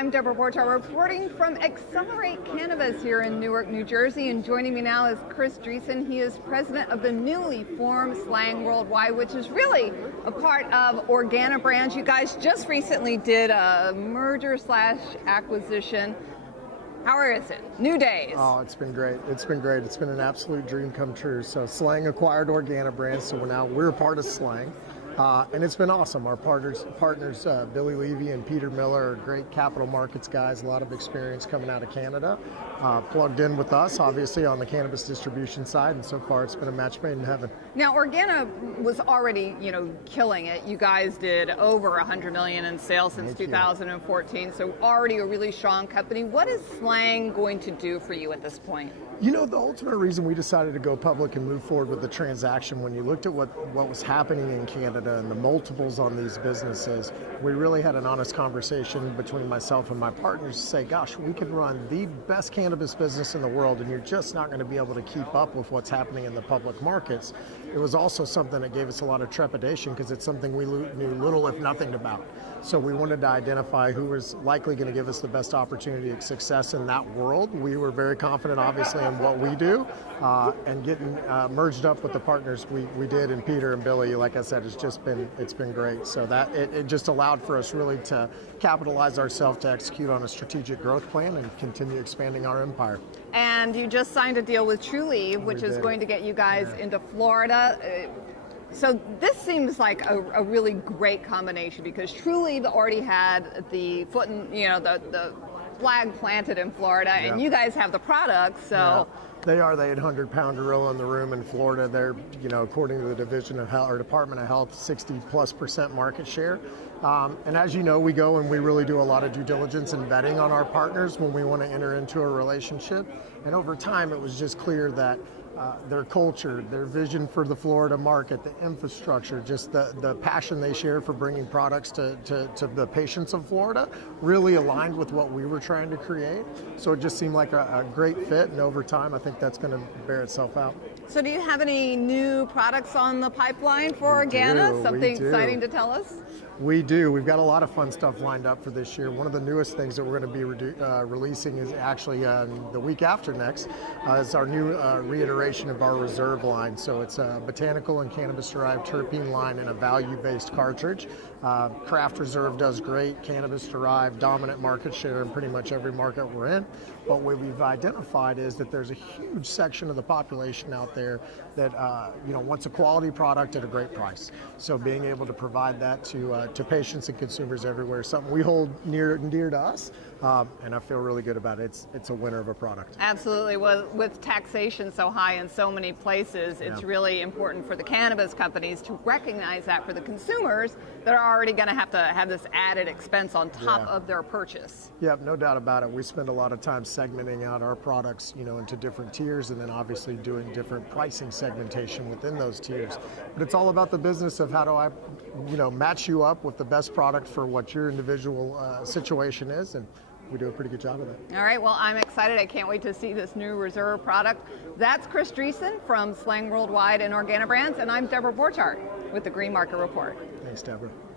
I'm Debra Borchardt, reporting from Accelerate Cannabis here in Newark, New Jersey, and joining me now is Chris Driessen. He is president of the newly formed Slang Worldwide, which is really a part of Organa Brands. You guys just recently did a merger/acquisition. How is it? New days. Oh, it's been great. It's been great. It's been an absolute dream come true. So Slang acquired Organa Brands, so we're part of Slang. And it's been awesome. Our partners Billy Levy and Peter Miller are great capital markets guys, a lot of experience coming out of Canada, plugged in with us, obviously, on the cannabis distribution side, and so far it's been a match made in heaven. Now, Organa was already, killing it. You guys did over $100 million in sales since 2014, so already a really strong company. What is Slang going to do for you at this point? The ultimate reason we decided to go public and move forward with the transaction, when you looked at what was happening in Canada and the multiples on these businesses, we really had an honest conversation between myself and my partners to say, gosh, we could run the best cannabis business in the world and you're just not going to be able to keep up with what's happening in the public markets. It was also something that gave us a lot of trepidation because it's something we knew little if nothing about. So we wanted to identify who was likely going to give us the best opportunity of success in that world. We were very confident, obviously, in what we do, and getting merged up with the partners we did, and Peter and Billy, like I said, it's been great. So that it just allowed for us really to capitalize ourselves to execute on a strategic growth plan and continue expanding our empire. And you just signed a deal with Trulieve, which is going to get you guys into Florida. So this seems like a really great combination because Trulieve already had the foot in, the flag planted in Florida, and you guys have the product, so. Yeah. They are the 800-pound gorilla in the room in Florida. They're, according to the Division of Health or Department of Health, 60+% market share. And as you know, we go and we really do a lot of due diligence and vetting on our partners when we want to enter into a relationship. And over time, it was just clear that their culture, their vision for the Florida market, the infrastructure, just the passion they share for bringing products to the patients of Florida really aligned with what we were trying to create. So it just seemed like a great fit, and over time I think that's going to bear itself out. So do you have any new products on the pipeline for Organa? Something exciting to tell us? We do. We've got a lot of fun stuff lined up for this year. One of the newest things that we're going to be releasing is actually the week after next. Is our new reiteration of our Reserve line. So it's a botanical and cannabis-derived terpene line in a value-based cartridge. Craft Reserve does great, cannabis-derived, dominant market share in pretty much every market we're in. But what we've identified is that there's a huge section of the population out there that wants a quality product at a great price. So being able to provide that to patients and consumers everywhere is something we hold near and dear to us, and I feel really good about it. It's a winner of a product. Absolutely. Well, with taxation so high in so many places, it's really important for the cannabis companies to recognize that for the consumers that are already going to have this added expense on top of their purchase. Yep, no doubt about it. We spend a lot of time segmenting out our products, into different tiers, and then obviously doing different pricing segmentation within those tiers. But it's all about the business of how do I, match you up with the best product for what your individual situation is, and we do a pretty good job of it. All right, well, I'm excited. I can't wait to see this new Reserve product. That's Chris Driessen from Slang Worldwide and Organa Brands, and I'm Debra Borchardt with the Green Market Report. Thanks, Debra.